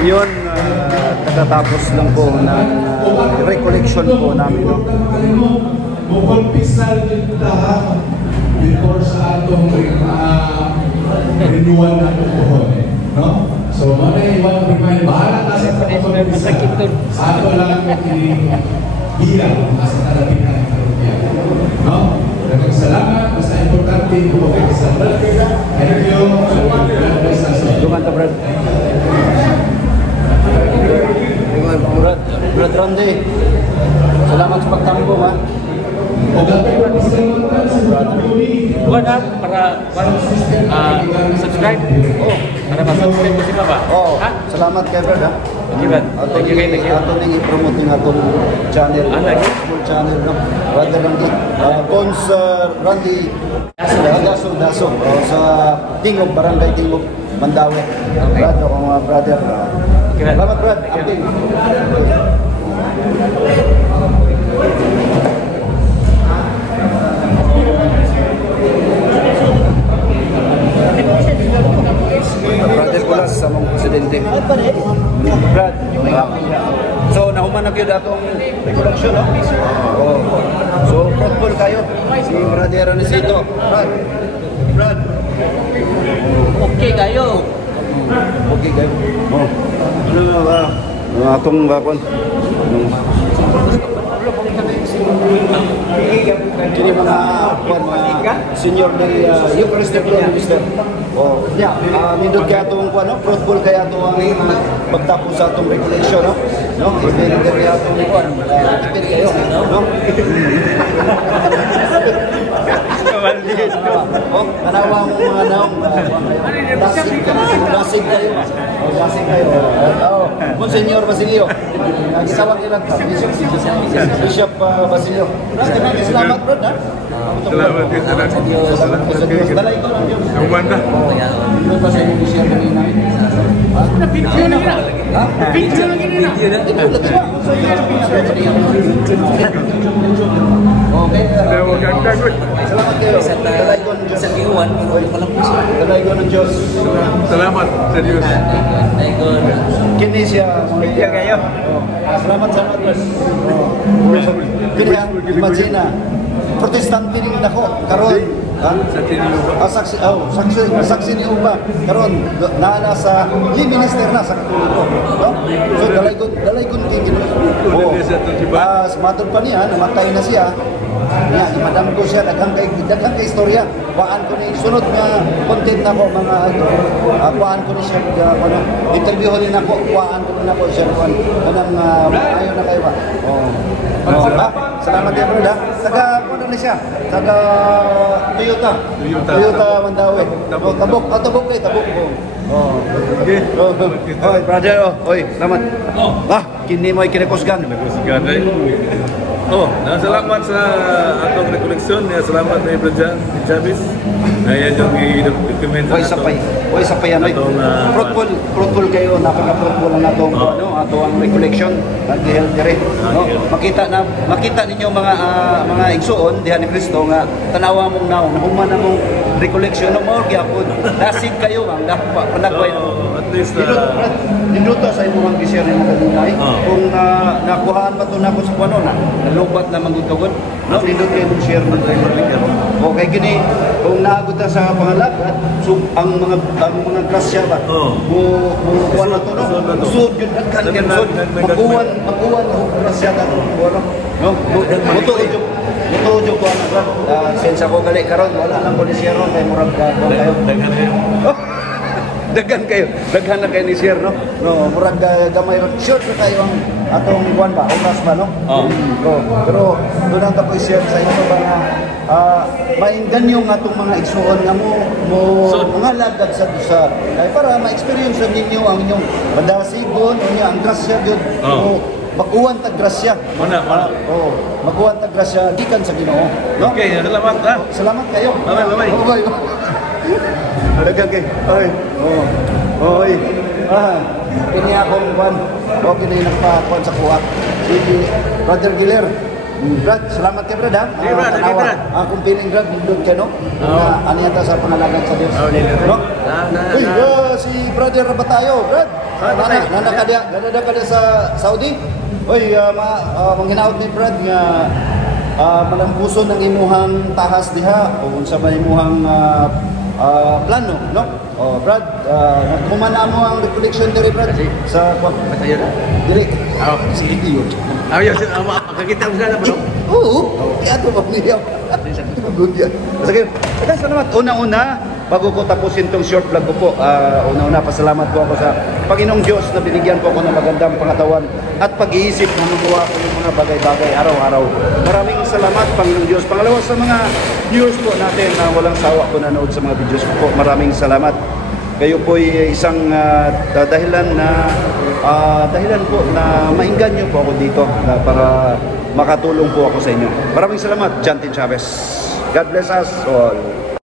Yun, katatapos lang po ng recollection po namin. Mukulpisal din lahat before sa atong renewal na pupuhon. No? So, manay, remind, bahala ka sa sa ato lang hilang sa talapin na no? Dagang salamat, basta importante po kayo sa thank you. Duman ka, Brad. Brad Randy, salamat sa pagtambo, ha? Bukan kan para subscribe. Oh, para subscribe ko sila ba? Oh, salamat kay Brad, ha? Thank you, thank you. Ato ning i-promote ng atong channel. Full channel, no? Brother Randy. Cons Randy Daso. Sa Tingog, Barangay Tingog, Mandawi. Brad, ako mga brother. Salamat, Brad. Okay. Brother Kulas sa mga presidente. Brad, so nahuman na kayo datong recollection, no? So fruitful kayo. Si Brother Anisito. Brad. Okay kayo. Okay kayo. Ano atong bakon? Jadi mga senior ni Eucharistic Minister. Oh, yeah. Nindot kaya itong fruitful kaya ito ang pagtapos sa itong regulation, no? No? Ibigay kaya itong tipid kayo, no? Oh, kanawa mo mga naong lasig kayo. Lasig kayo. Oh, Monsignor Basilio. Gisawag ilang ka. Bishop Basilio. Salamat, bro, ha? Salamat sa Diyos. Dalay ko lang yun. Ang banda. Ano ba sa inyo siya kanina? Video na gina. Video na gina. Okay. Salamat kayo. Dalay ko ng Diyos. Dalay ko ng Diyos. Salamat sa Diyos. Kini siya. Kayo. Salamat. Kini imagine na. Protestante rin ako. Karon. Saksi ni Uba. Karon naana sa minister na sa Katoliko. No? So dalay ko tingin. Matod pa niya, namatay na siya. Ya, imadam ko siya daghang kay istorya. Kuan ko ni sunod nga content nako mga kuan ko ni siya interview din ako, kuan ko na ko siya kuan kanang ayo na kayo ba. Salamat ya bro. Taga kuno ni siya. Taga Toyota Mandawi. Tabok ko. Okay. Oy, brother, oy, salamat. Kini mo kinakusgan. Salamat sa atong recollection. Salamat na Ibrahim Chavez. Ayan yung i-document na ito. Oy, sapay yan. Fruitful kayo. Napaka-fruitful ang atong ang recollection. Nag-healthy. Makita ninyo mga igsuon diha ni Kristo nga tanawa mong nahuman na mong recollection no more gyapon. Dasig kayo ang panagway no. At least niluto sa imong gisir ni mga dunay kung nakuhaan pa to nako sa kuno na nalubat na manggutugod no nindot kay mong share ng recollection. Okay gini kung naagod ta sa pangalagat so ang mga grasya ba mo kuan na to no sud yun kan sud makuwan ang grasya ta no mutujo ko ang sensa ko gali karon wala nang polisyero kay murag kayo daghan na kayo ni Sir, no? No, murag gamay ron. Short na kayo ang atong kuan ba? Oras ba, no? Pero doon ang tapoy Sir sa inyo ba na mainganyo nga itong mga igsuon nga mo mga lagad sa dusa. Para ma-experience ninyo ang inyong madasigon, ang grasya yun. Makuwan tag grasya. Makuwan tag grasya gikan sa Ginoo. No? Okay, salamat ha. Salamat kayo. Bye. Dagang kay. Oy. Kini akong kwan. O kini nagpakuan sa kuha. Si Brother Giler. Brad, salamat kay Brad ha. Brad. Akong piling Brad dindot ka no. Ani ata sa pangalagan sa Dios. No? Si Brother Rabatayo, Brad. Nanakadya ka sa Saudi? Oy, manghinaot ni Brad nga malampuson ng imuhang tahas diha o unsa man imuhang plano, no? Oh, Brad, nagkumana mo ang recollection diri, Brad, sa Matayo na. diri. Sige, yun. Yun. Kakita mo sila po, no? Oo, kaya ito ba niya? Good yan. Sige, salamat. Una-una, bago ko tapusin tong short vlog ko po, una-una, pasalamat po ako sa Panginoong Diyos na binigyan po ako ng magandang pangatawan at pag-iisip na magawa ko yung mga bagay-bagay araw-araw. Maraming salamat, Panginoong Diyos. Pangalawa, sa mga viewers po natin na walang sawa po nanood sa mga videos ko po, maraming salamat. Kayo po ay isang dahilan po na mainggan niyo po ako dito para makatulong po ako sa inyo. Maraming salamat, John T. Chavez. God bless us all.